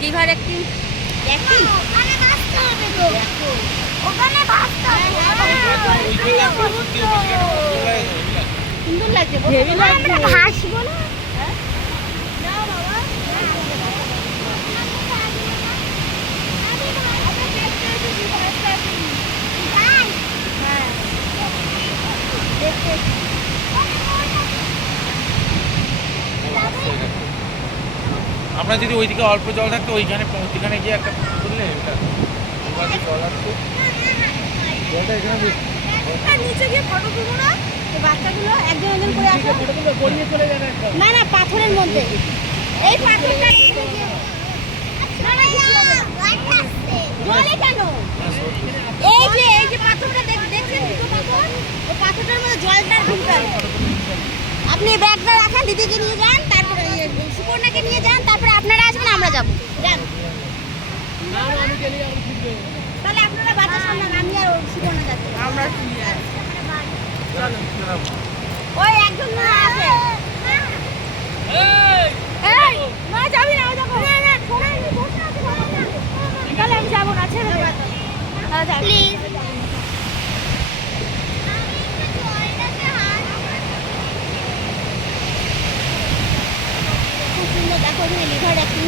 Liver একটি সুন্দর লাগছে ভাসবো না আমরা যদি ওইদিকে অল্প জল থাকতো ওইখানে ওইখানে গিয়ে একটা করলে এটা? জল আসতো জলটা এখানে নিচে গিয়ে ফটো তুলবো না। বাচ্চাগুলো একজন একজন করে আসো। না না পাথরের মধ্যে। এই পাথরটা এখানে গিয়ে- না, না, কিছু হবে না। জলে কেন? এই যে এই যে পাথরটা দেখছেন দুটো পাথর? ওই পাথরটার মধ্যে জলটা ঢুকবে। আপনি ব্যাগটা রাখেন দিদিকে নিয়ে যান ওই একজন না আছে। এই! না যাবি না দেখো। না না শোনা আমি বসে আছি। তাহলে আমি যাব না ছেড়ে দেবো তাহলে যাও প্লিজ দেখো লিভার অ্যাক্টিং